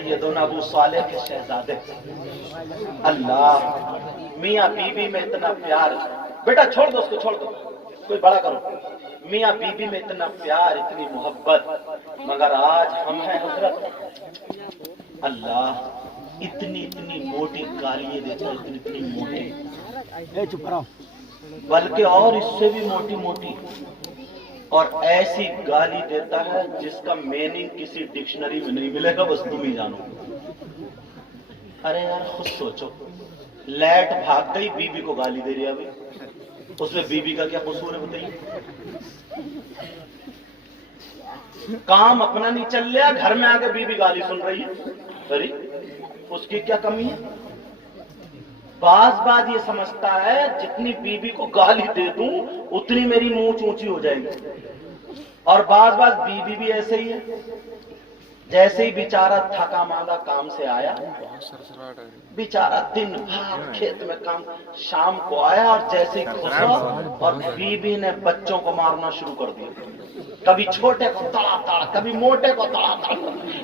सैयदुना अबू सालेह के शहजादे। अल्लाह, मियाँ बीवी में इतना प्यार, बेटा छोड़ दो उसको, छोड़ दो, कोई बड़ा करो। मियाँ बीवी में इतना प्यार, इतनी मोहब्बत, मगर आज हम हैं हजरत। अल्लाह, इतनी इतनी मोटी गालियां देता है, इतनी इतनी मोटी, चुप रहो, बल्कि और इससे भी मोटी मोटी, और ऐसी गाली देता है जिसका मीनिंग किसी डिक्शनरी में नहीं मिलेगा, बस तुम ही जानो। अरे यार खुद सोचो, लाइट भाग गई, बीबी को गाली दे रही है, अभी उसमें बीबी का क्या कसूर है बताइए? काम अपना नहीं चल रहा, घर में आके बीबी गाली सुन रही है, अरे उसकी क्या कमी है? बाज ये समझता है जितनी बीबी को गाली दे दूं उतनी मेरी मूंछ ऊंची हो जाएगी, और बाज बीबी भी ऐसे ही है। जैसे ही बेचारा थका मांदा काम से आया, बेचारा दिन भर खेत में काम, शाम को आया और जैसे ही घुसा और बीबी ने बच्चों को मारना शुरू कर दिया। कभी छोटे को तड़ातड़, कभी मोटे को तड़ातड़,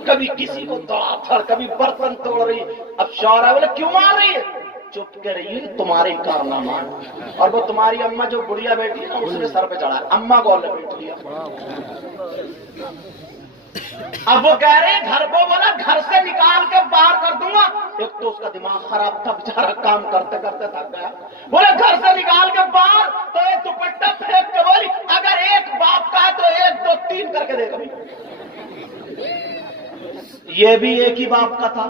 कभी किसी को तड़ातड़, कभी बर्तन तोड़ रही। अब शौहर बोले क्यों मार रही है? चुप कर रही है, तुम्हारे ही कारनामा। और वो तुम्हारी अम्मा जो बुढ़िया बैठी है ना, उसने सर पे चढ़ा, अम्मा को लपेट लिया। अब वो कह रहे घर को बोला घर से निकाल के बाहर कर दूंगा। एक तो उसका दिमाग खराब था, बेचारा काम करते करते थक गया। बोले घर से निकाल के बाहर, तो एक दुपट्टा फेंक के बोली अगर एक बाप का है तो 1 2 3 करके दे कभी। ये भी एक ही बाप का था,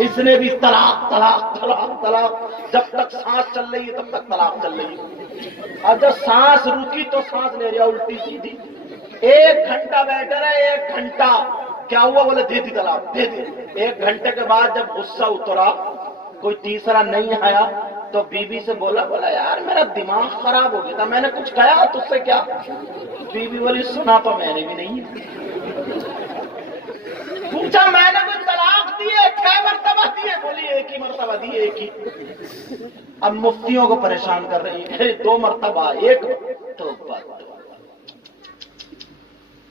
इसने भी तलाक तलाक तलाक तलाक, जब तक सांस चल रही है तब तक तलाक चल रही है। अब जब सांस रुकी तो सांस ले रहा उल्टी सीधी। 1 घंटा बैठे रहे, 1 घंटा, क्या हुआ? बोले दे दी तलाक, दे दी। 1 घंटे के बाद जब गुस्सा उतरा, कोई तीसरा नहीं आया, तो बीबी से बोला यार मेरा दिमाग खराब हो गया था, मैंने कुछ कहा तुझसे क्या? बीबी बोली सुना तो मैंने भी नहीं। पूछा मैंने कोई तलाक दिए, 6 मरतबा दिए? बोली 1 ही मरतबा दी, 1 ही। अब मुफ्तियों को परेशान कर रही है, 2 मरतबा, 1 तो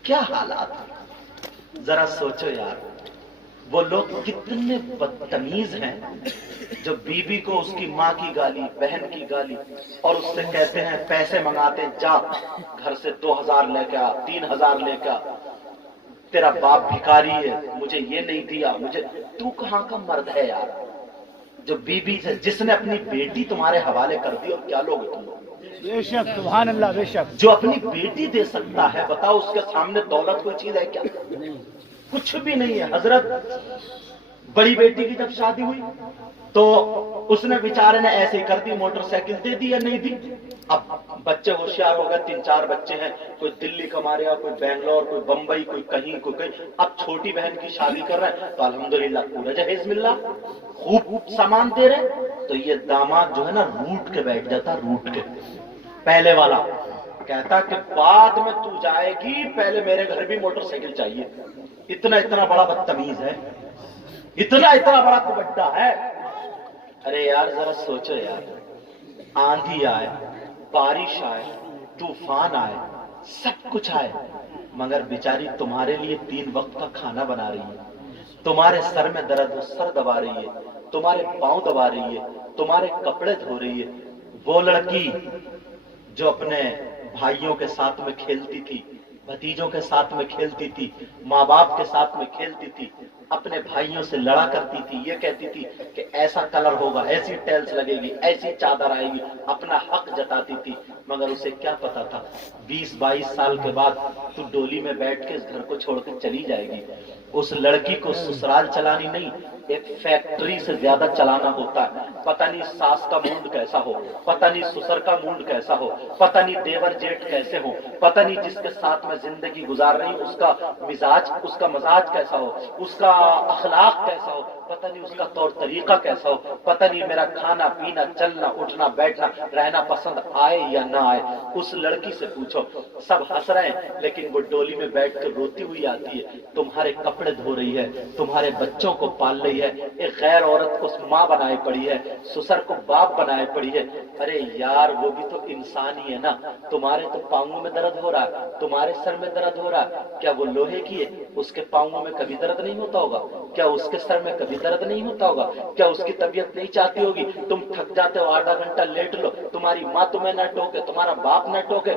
क्या हालात। जरा सोचो यार, वो लोग कितने बदतमीज हैं जो बीबी को उसकी माँ की गाली, बहन की गाली, और उससे कहते हैं पैसे मंगाते, जा घर से 2000 लेके आ, 3000 लेके आ, तेरा बाप भिखारी है, मुझे ये नहीं दिया, मुझे। तू कहाँ का मर्द है यार जो बीबी से, जिसने अपनी बेटी तुम्हारे हवाले कर दी, और क्या लोग तुम लोग? बेशक, सुभान अल्लाह, बेशक। जो अपनी बेटी दे सकता है, बताओ उसके सामने दौलत कोई चीज है क्या? कुछ भी नहीं है हजरत। बड़ी बेटी की जब शादी हुई तो उसने बेचारे ने ऐसे ही कर दी, मोटरसाइकिल दे दी या नहीं दी। अब बच्चे होशियार हो गए, 3-4 बच्चे हैं, कोई दिल्ली कमा रहा, कोई बैंगलोर, कोई बंबई, कोई कहीं कोई कहीं। अब छोटी बहन की शादी कर रहे हैं तो अल्हम्दुलिल्लाह पूरा जहेज मिल रहा, खूब सामान दे रहे। तो ये दामाद जो है ना रूठ के बैठ जाता, रूठ के। पहले वाला कहता कि बाद में तू जाएगी, पहले मेरे घर भी मोटरसाइकिल चाहिए। इतना इतना बड़ा बदतमीज है, इतना इतना बड़ा कुबड्डा है। अरे यार जरा सोचो यार, आंधी आए, बारिश आए, तूफान आए, सब कुछ आए, मगर बेचारी तुम्हारे लिए 3 वक्त का खाना बना रही है, तुम्हारे सर में दर्द हो सर दबा रही है, तुम्हारे पांव दबा रही है, तुम्हारे कपड़े धो रही है। वो लड़की जो अपने भाइयों के साथ में खेलती थी, भतीजों के साथ में खेलती थी, माँ बाप के साथ में खेलती थी, अपने भाइयों से लड़ा करती थी, ये कहती थी कि ऐसा कलर होगा, ऐसी टाइल्स लगेगी, ऐसी चादर आएगी, अपना हक जताती थी। मगर उसे क्या पता था 20-22 साल के बाद तू डोली में बैठ के इस घर को छोड़कर चली जाएगी। उस लड़की को ससुराल चलानी नहीं, एक फैक्ट्री से ज्यादा चलाना होता है। पता नहीं सास का मूड कैसा हो, पता नहीं ससुर का मूड कैसा हो, पता नहीं देवर जेठ कैसे हो, पता नहीं जिसके साथ में जिंदगी गुजार रही उसका मिजाज, उसका मजाज कैसा हो, उसका अखलाक कैसा हो, पता नहीं उसका तौर तरीका कैसा हो, पता नहीं मेरा खाना पीना चलना उठना बैठना रहना पसंद आए या ना आए। उस लड़की से पूछो, सब हंस रहे हैं लेकिन वो डोली में बैठ कर रोती हुई आती है, तुम्हारे कपड़े धो रही है, तुम्हारे बच्चों को पाल रही गई है, एक गैर औरत को माँ बनाए पड़ी है, ससुर को बाप बनाए पड़ी है। अरे यार वो भी तो इंसान ही है ना। तुम्हारे तो पांवों में दर्द हो रहा है, तुम्हारे सर में दर्द हो रहा है, क्या वो लोहे की है? उसके पांवों में कभी दर्द नहीं होता होगा? क्या उसके सर में कभी दर्द नहीं होता होगा? क्या उसकी तबीयत नहीं चाहती होगी तुम थक जाते हो, आधा घंटा लेट लो, तुम्हारी माँ तुम्हें न टोके, तुम्हारा बाप न टोके?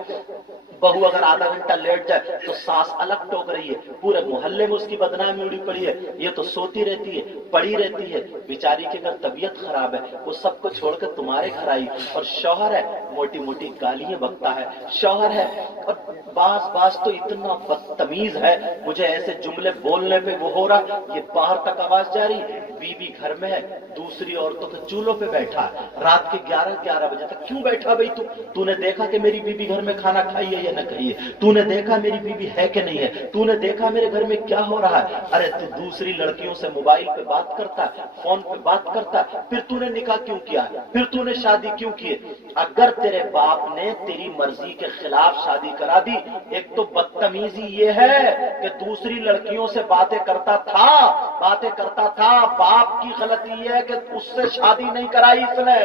बहू अगर आधा घंटा लेट जाए तो सास अलग टोक रही है, पूरे मोहल्ले में उसकी बदनामी उड़ी पड़ी है, ये तो सोती रहती है, पड़ी रहती है। बेचारी की अगर तबीयत खराब है वो सबको छोड़कर तुम्हारे घर आई, और शौहर है मोटी मोटी गालियां बकता है, शौहर है और बास बास तो इतना बदतमीज है, मुझे ऐसे जुमले बोलने पे वो हो रहा, ये बाहर तक आवाज जा रही, बीबी घर में है, दूसरी औरतों के चूल्हों पे बैठा है, रात के 11 बजे तक क्यों बैठा भाई? तूने देखा कि मेरी बीबी घर में खाना खाई है या न खाई है? तूने देखा मेरी बीबी है कि नहीं है? तूने देखा मेरे घर में क्या हो रहा है? अरे तू दूसरी लड़कियों से मोबाइल पे बात करता है, फोन पे बात करता है, फिर तूने निकाह क्यों किया? फिर तूने शादी क्यों की? अगर तेरे बाप ने तेरी मर्जी के खिलाफ शादी करा दी, एक तो बदतमीजी ये है कि दूसरी लड़कियों से बातें करता था, बाप की गलती ये है कि उससे शादी नहीं कराई, इसने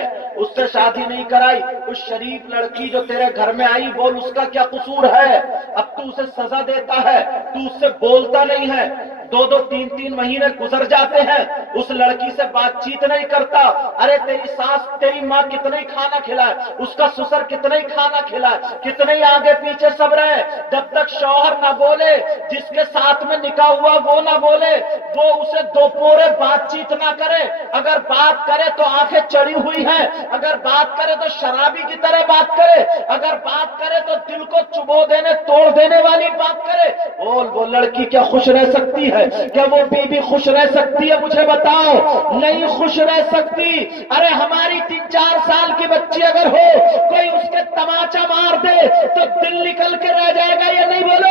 उससे शादी नहीं कराई। उस शरीफ लड़की जो तेरे घर में आई, बोल उसका क्या कसूर है? अब तू उसे सजा देता है, तू उससे बोलता नहीं है, 2-2 3-3 महीने गुजर जाते हैं, उस लड़की से बातचीत नहीं करता। अरे तेरी सास तेरी माँ कितने ही खाना खिलाए, उसका ससुर कितने ही खाना खिलाए, कितने ही आगे पीछे सब रहे, जब तक शौहर ना बोले, जिसके साथ में निकाह हुआ वो ना बोले, वो उसे दोपहर बातचीत ना करे, अगर बात करे तो आंखें चढ़ी हुई है, अगर बात करे तो शराबी की तरह बात करे, अगर बात करे तो दिल को चुबो देने तोड़ देने वाली बात करे। बोल वो लड़की क्या खुश रह सकती है? क्या वो बीबी खुश रह सकती है? मुझे बताओ, नहीं खुश रह सकती। अरे हमारी 3-4 साल की बच्ची अगर हो, कोई उसके तमाचा मार दे तो दिल निकल के रह जाएगा या नहीं? बोलो।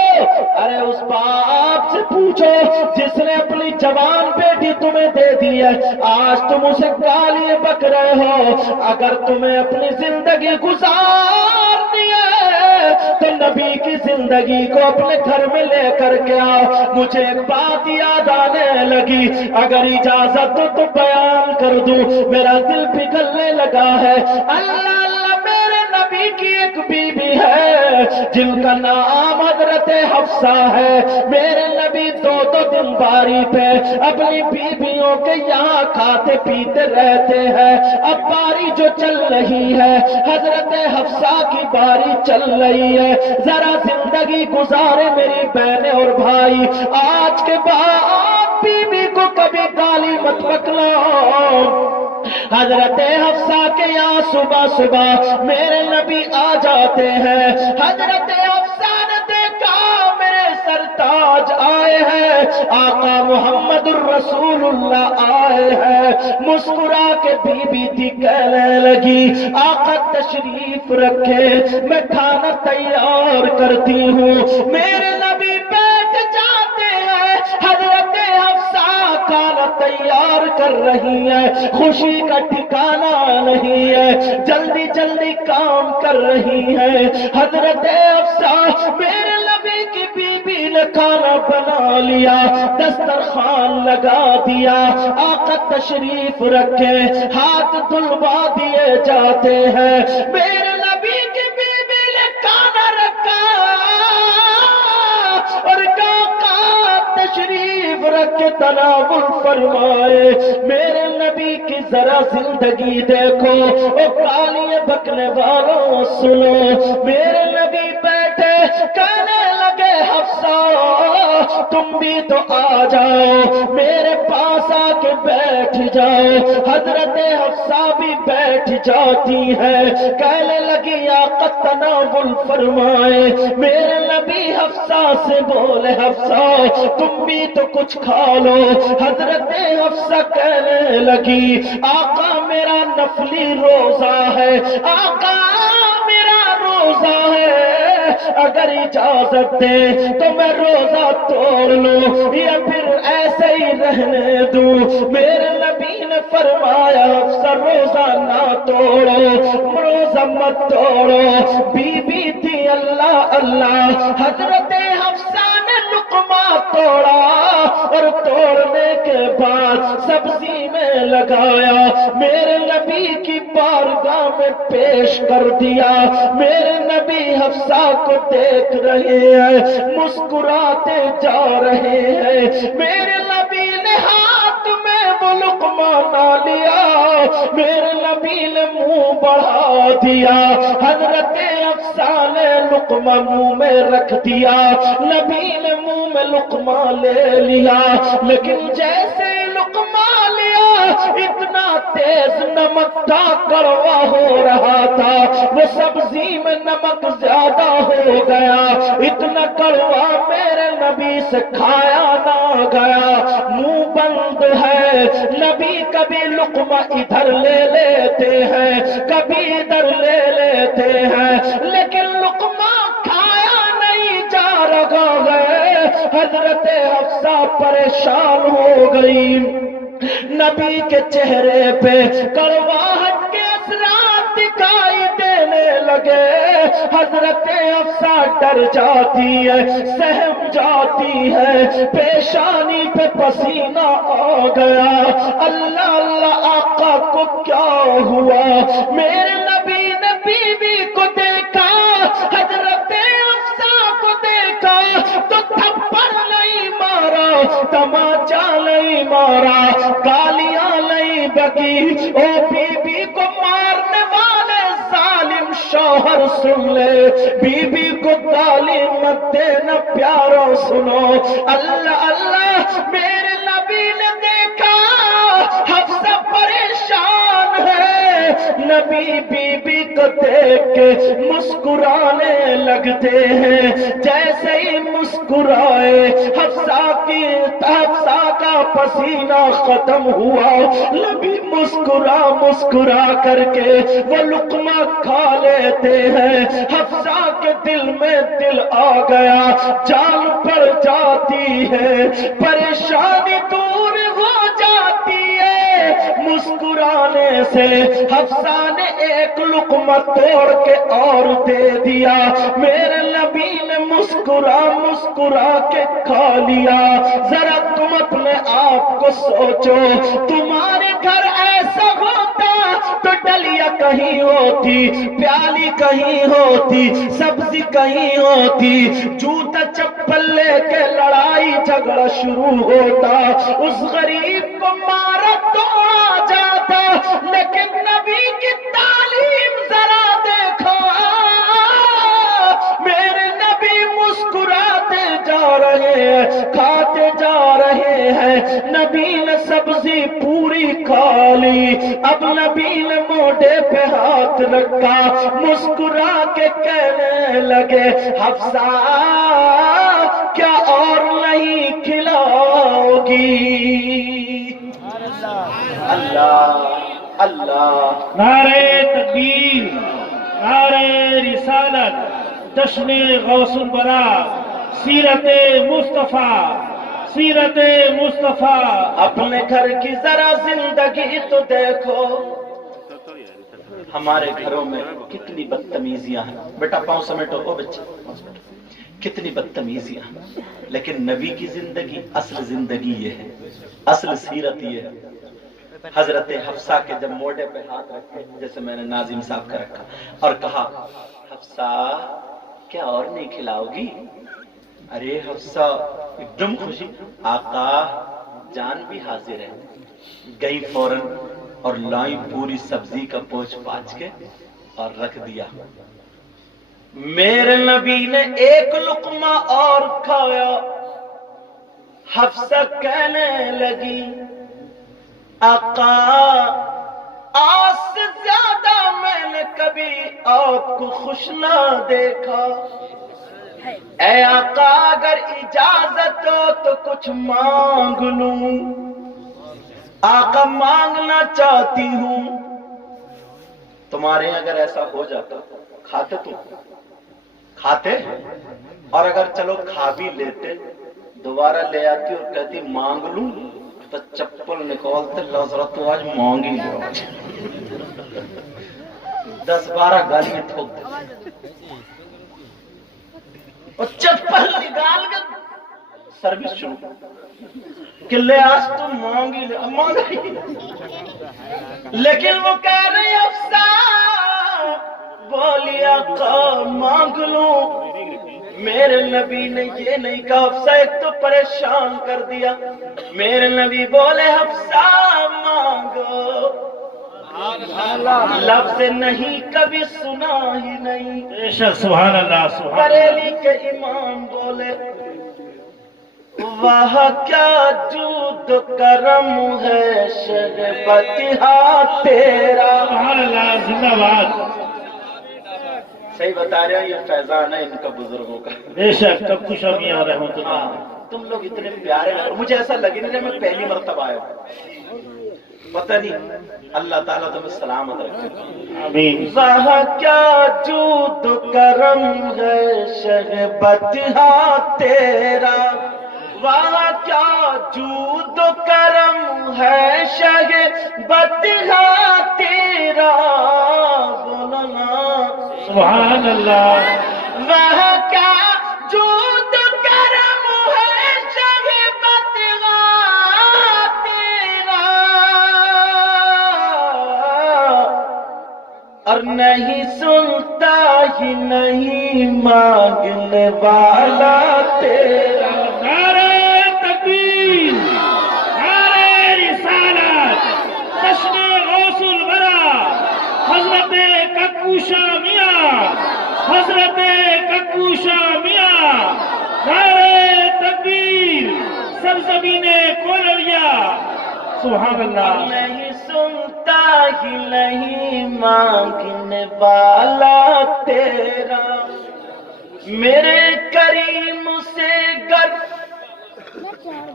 अरे उस बाप से पूछो जिसने अपनी जवान बेटी तुम्हें दे दी है, आज तुम उसे गाली बक रहे हो। अगर तुम्हें अपनी जिंदगी गुजारनी है तो नबी की जिंदगी को अपने घर में लेकर के आओ। मुझे एक बात याद आने लगी, अगर इजाजत हो तो बयान कर दूं, मेरा दिल पिघलने लगा है। अल्लाह अल्लाह, मेरे नबी की एक बीबी है जिनका नाम हजरत हफ्सा है। मेरे नबी 2-2 दिन बारी पे अपनी बीबियों के यहाँ खाते पीते रहते हैं। अब बारी जो चल रही है, हजरत हफ्सा की बारी चल रही है। जरा जिंदगी गुजारे मेरी बहनें और भाई, आज के बाद बीबी को कभी गाली मत बकना। हजरत हफ्सा के यहाँ सुबह सुबह मेरे नबी आ जाते हैं। हजरत हफ्सा ने देखा मेरे सरताज आए हैं, आका मुहम्मदुर रसूलुल्लाह आए हैं। मुस्कुरा के बीबी थी कहने लगी, आका तशरीफ रखे, मैं खाना तैयार करती हूँ। मेरे नबी बैठ जाते हैं, हजरत हफ्सा खाना तैयार कर रही है, खुशी का ठिकाना नहीं है, जल्दी जल्दी काम कर रही है। हजरत हफ्सा मेरे नबी की बीबी ने खाना बना लिया, दस्तरखान लगा दिया, आका तशरीफ रखे, हाथ धुलवा दिए जाते हैं। मेरे नबी की बीबी ने खाना रखा और तशरीफ रख के तनावुल फरमाए। मेरे नबी की जरा जिंदगी देखो, ओ गालियां बकने वालों सुनो। मेरे नबी बैठे कहने लगे, हफ्सा तुम भी तो आ जाओ, मेरे पास आके बैठ जाओ। हजरत हफ्सा भी बैठ जाती है, कहने लगी आका तनावुल फरमाए। मेरे नबी हफ्सा से बोले, हफ्सा तुम भी तो कुछ खा लो। हजरत हफ्सा कहने लगी, आका मेरा नफली रोजा है, आका मेरा रोजा है, अगर इजाजत दे तो मैं रोजा तोड़ लूं या फिर ऐसे ही रहने दूं। मेरे नबी ने फरमाया, हफ्सा रोजा ना तोड़ो, रोजा मत तोड़ो। बीबी थी अल्लाह अल्लाह, हजरत हफ्सा ने लुक لقمہ توڑا اور توڑنے کے بعد سبزی میں لگایا، میرے نبی کی بارگاہ میں پیش کر دیا۔ میرے نبی حفصہ کو دیکھ رہے ہیں، مسکراتے جا رہے ہیں۔ میرے نبی نے ہاتھ میں وہ لقمہ نہ لیا، میرے نبی نے منہ بڑھا دیا۔ حضرت حفصہ نے لقمہ منہ میں رکھ دیا، نبی نے منہ میں لقمہ لے لیا، لیکن جیسے لقمہ لیا اتنا تیز نمک تھا، کڑوا ہو رہا تھا، وہ سبزی میں نمک زیادہ ہو گیا، اتنا کڑوا میرے نبی سے کھایا نہ گیا۔ منہ بند ہے، نبی کبھی لقمہ ادھر لے لیتے ہیں کبھی ادھر لے لیتے ہیں، لیکن لقمہ کھایا نہیں جا رہا ہے۔ حضرت حفصہ پریشان ہو گئی، نبی کے چہرے پہ کڑواہٹ کے اثرات دکھائی دینے لگے۔ حضرت حفصہ ڈر جاتی ہے، سہم جاتی ہے، پیشانی پہ پسینہ آ گیا۔ اللہ اللہ، آقا کو کیا ہوا؟ میرے نبی نے بیوی کو دیکھا، حضرت حفصہ کو دیکھا تو تھپڑ نہیں مارا، تماچا نہیں مارا، گالیاں نہیں بکی۔ او بیوی کو مارنے والے ظالم شوہر سن لے، بیوی کو گالی مت دینا پیارو سنو۔ اللہ اللہ، میرے نبی نے دیکھا حفصہ پریشان ہے، نبی بیوی کو دیکھ کے مسکرانے لگتے ہیں۔ جیسے ہی مسکرائے، حفصہ کا پسینہ ختم ہوا، نبی مسکرا کر کے وہ لقمہ کھا لیتے ہیں۔ حفصہ کے دل میں دل آ گیا، جان پڑ جاتی ہے، پریشانی دور ہو جاتی ہے۔ مسکرانے سے حفصہ نے ایک لقمہ توڑ کے اور دے دیا، میرے نبی نے مسکرا کے کھا لیا۔ ذرا تم اپنے آپ کو سوچو، تمہارے گھر ایسا ہوتا تو ڈلیا کہیں ہوتی، پیالی کہیں ہوتی، سبزی کہیں ہوتی، جوتا چپل لے کے لڑائی جھگڑا شروع ہوتا، اس غریب کو مارا توڑا جاتا، لیکن نبی کی تعلیم ذرا دیکھو، میرے نبی مسکراتے جا رہے ہیں، کھاتے جا رہے ہیں۔ نبی نے سبزی پوری کھا لی، اب نبی نے موڈے پہ ہاتھ رکھا، مسکرا کے کہنے لگے، حفصہ کیا اور نہیں کھلاؤ گی؟ اللہ اللہ، نعرہ تکبیر، نعرہ رسالت، جشن غوث البرا، سیرت مصطفیٰ، سیرت مصطفیٰ۔ اپنے گھر کی ذرا زندگی تو دیکھو، ہمارے گھروں میں کتنی بدتمیزیاں ہیں۔ بیٹا پاؤں سمیٹو، او بچے کتنی بدتمیزیاں ہیں، لیکن نبی کی زندگی، اصل زندگی یہ ہے، اصل سیرت یہ ہے۔ حضرت حفصہ کے جب موڈے پہ ہاتھ رکھے، جیسے میں نے ناظم صاحب کا رکھا، اور کہا، حفصہ کیا اور نہیں کھلاؤ گی؟ ارے حفصہ ایک دم خوشی، آقا جان بھی حاضر ہے، گئی فوراً اور لائی پوری سبزی کا پوچھ پاچھ کے اور رکھ دیا۔ میرے نبی نے ایک لقمہ اور کھایا، حفصہ کہنے لگی، آقا آج سے زیادہ میں نے کبھی آپ کو خوش نہ دیکھا، اے آقا اگر اجازت ہو تو کچھ مانگ لوں؟ آقا مانگنا چاہتی ہوں۔ تمہارے اگر ایسا ہو جاتا کھاتے تم؟ کھاتے؟ اور اگر چلو کھا بھی لیتے، دوبارہ لے آتی اور کہتی مانگ لوں، تو چپل نکالتے، لو ذرا تو آج مانگ ہی لو، 10-12 گالیاں ٹھوک دیتے اور چپل نکال کے सर्विस शुरू कि ले आज तुम मांगी ले, मांगा ही लेकिन वो कह रही अफसा बोलिया का मांग लूं। मेरे नबी ने ये नहीं कहा हफ्सा, एक तो परेशान कर दिया। मेरे नबी बोले हफ्सा मांगो, लफ्ज नहीं कभी सुना ही नहीं। बेशक सुभान अल्लाह सुभान बरेली के इमाम बोले वाह क्या जूद करम है शरबतिहा तेरा। सुभान अल्लाह जिंदाबाद। सही बता रहे हो, ये फैजान है इनका बुजुर्गों का। बेशक तब खुश मियां रहमतुल्लाह। हाँ, तुम लोग इतने प्यारे लग, मुझे ऐसा लगे नहीं मैं पहली मरतबा आया हूं। पता नहीं, अल्लाह ताला तुम्हें सलामत रखे। आमीन। वाह क्या जूद करम है शरबतिहा तेरा, वाह क्या जूद करम है शरबतिहा तेरा। बोलो ना सुभान अल्लाह। वह क्या जूद करम है शरबतिहा तेरा, और नहीं सुनता ही नहीं मांगने वाला तेरा। नारे तकबीर, नारे रिसालत, जश्न गौसुल बरा, हजरत कक्कूशा मियां, हजरत कक्कूशा मियां। नारे तकबीर, सरजमीने कोलरिया। सुभान अल्लाह। नहीं सुनता ही नहीं मांगने वाला तेरा, मेरे करीम से गर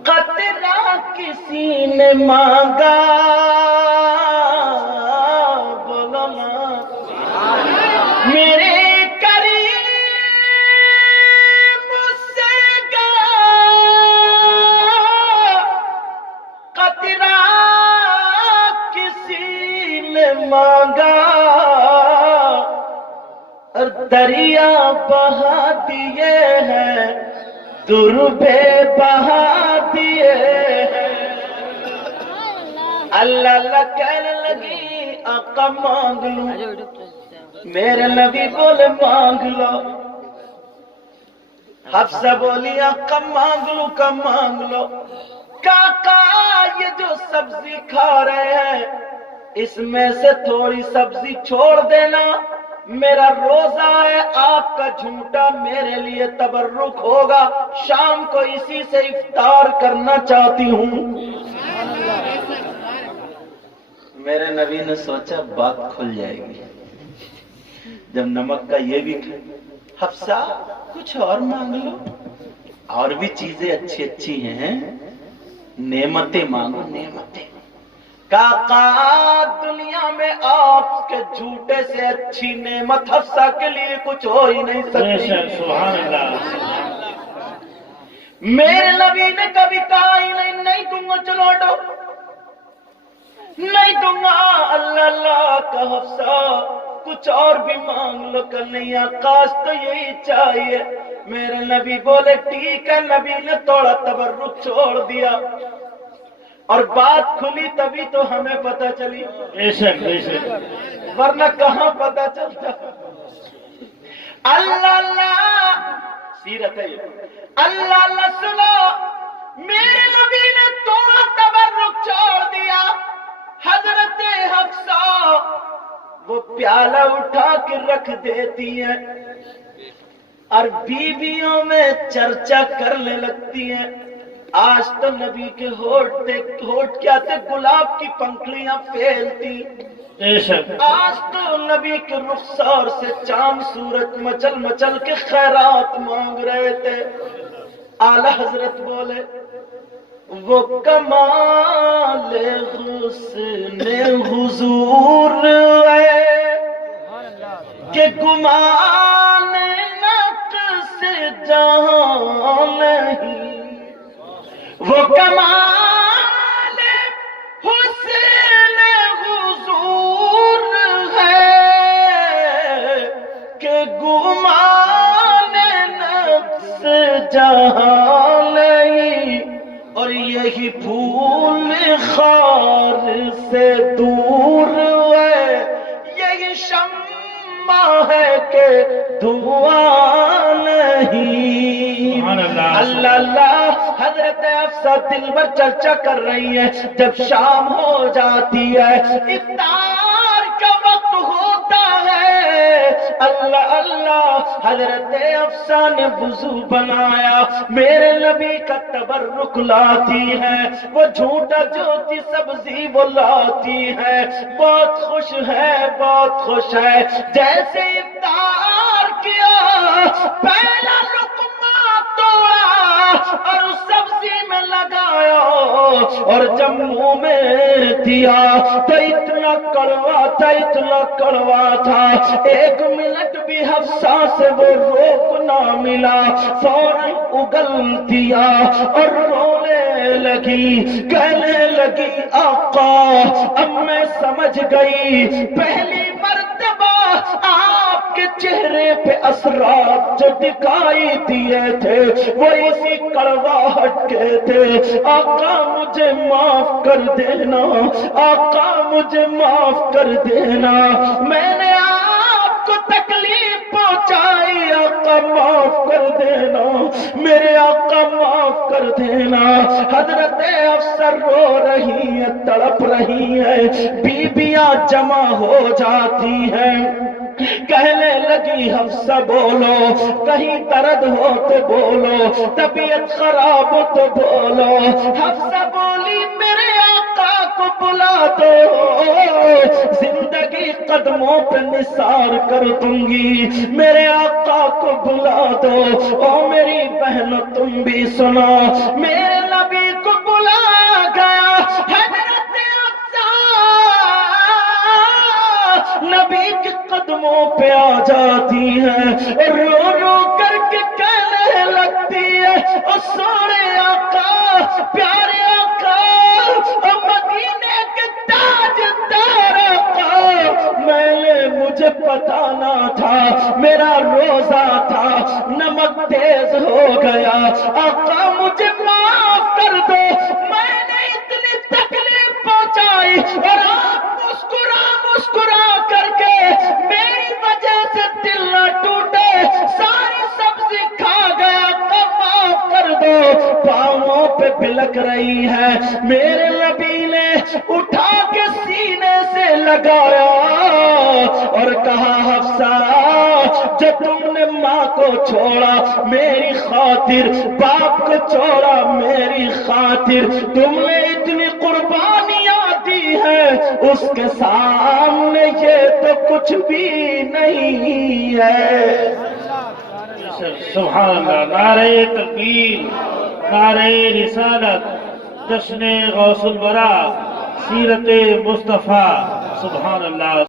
कतरा किसी ने मांगा। बोलो ना मेरे करीम से गर कतरा किसी ने मांगा, और दरिया बहा दिए हैं दुर्बे बहा दिए हैं। अल्लाह अल्लाह कहने लगी आका मांग लूं। मेरे नबी बोले मांग लो। हफ्सा बोली आका मांग लूं का मांग लो। काका ये जो सब्जी खा रहे हैं इसमें से थोड़ी सब्जी छोड़ देना, मेरा रोजा है, आपका झूठा मेरे लिए तबर्रुक होगा, शाम को इसी से इफ्तार करना चाहती हूँ। मेरे नबी ने सोचा बात खुल जाएगी जब नमक का ये भी हफ्सा कुछ और मांग लो, और भी चीजें अच्छी अच्छी हैं, नेमतें मांगो नेमतें। काका दुनिया में आपके झूठे से अच्छी नेमत हफ्सा के लिए कुछ हो ही नहीं सकती। सुभान अल्लाह। मेरे नबी ने कभी कहा ही नहीं नहीं दूंगा, चलो हटो, नहीं दूंगा। अल्लाह अल्लाह का हफ्सा कुछ और भी मांग लो, कल नहीं आकाश तो यही चाहिए। मेरे नबी बोले ठीक है। नबी ने थोड़ा तबर्रुक छोड़ दिया और बात खुली, तभी तो हमें पता चली, बेशक बेशक, वरना कहाँ पता चलता। अल्लाह अल्लाह सीरत है ये। अल्लाह अल्लाह सुनो, मेरे नबी ने थोड़ा तबर्रुक छोड़ दिया। हजरत हफ्सा वो प्याला उठा के रख देती है और बीवियों में चर्चा करने लगती है। आज तो नबी के होठ क्या थे, गुलाब की पंखुड़ियां फैलती। आज तो नबी के रुखसार से चांद सूरज मचल मचल के खैरात मांग रहे थे। आला हजरत बोले वो कमाल हुस्न हुजूर है कि गुमान नक्श जहां नहीं, वो कमाल हुस्न हुजूर है कि गुमान नक्श जहां नहीं। سے دور ہے یہی شمع ہے کہ دعا نہیں. سبحان اللہ. اللہ اللہ. حضرت افسر دل بھر چرچا کر رہی ہے. جب شام ہو جاتی ہے افطار کا وقت ہوتا ہے. اللہ اللہ. حضرت افسر نے وضو بنایا, میرے نبی کا تبرک لاتی ہے, وہ جھوٹا جوتی سبزی وہ لاتی ہے, بہت خوش ہے بہت خوش ہے. جیسے افطار کیا پہلا لقمہ توڑا اور اس سبزی میں لگایا اور جب منہ میں دیا تو اتنا کڑوا تھا اتنا کڑوا تھا, 1 منٹ بھی حفصہ سے وہ روک نہ ملا, فوراً اگل دیا اور رونے لگی, کہنے لگی آقا اب میں سمجھ گئی پہلی مرتبہ آپ کے چہرے پہ اثرات جو دکھائی دیے تھے وہ اسی کڑواہٹ کے تھے. آقا مجھے معاف کر دینا, آقا مجھے معاف کر دینا, میں نے آپ کو تکلیف پہنچائی, آقا معاف کر دینا, میرے آقا معاف کر دینا. حضرت افسر رو رہی ہے, تڑپ رہی ہے, بیویاں جمع ہو جاتی ہیں, کہنے لگی حفصہ بولو, کہیں درد ہو تو بولو, طبیعت خراب ہو تو بولو. حفصہ بولی میرے آقا کو بلا دو, زندگی قدموں پہ نثار کر دوں گی, میرے آقا کو بلا دو. او میری بہنوں تم بھی سنو, میرے نبی کو بلایا گیا. حضرت افسہ نبی کے قدموں پہ آ جاتی ہے, رو رو کر کے کہنے لگتی ہے او سونے آقا, پیارے آقا, مدینے کے تاجدار آقا, مجھے پتا نہ تھا, میرا روزہ تھا, نمک تیز ہو گیا, آقا مجھے معاف کر دو, میں نے اتنی تکلیف پہنچائی اور آپ مسکرا مسکرا کر کے میری وجہ سے دل نہ ٹوٹے, ساری سبزی کھا گیا, معاف کر دو. پاؤں پہ بلک رہی ہے, میرے نبی نے اٹھا کے سینے سے لگایا اور کہا حفصہ جو تم نے ماں کو چھوڑا میری خاطر, باپ کو چھوڑا میری خاطر, تم نے اتنی قربانیاں دی ہیں, اس کے سامنے یہ تو کچھ بھی نہیں ہے. سبحان اللہ. نعرہ تکبیر, نعرہ رسالت, جشن غوث الورا, سیرت مصطفیٰ. سبحان اللہ.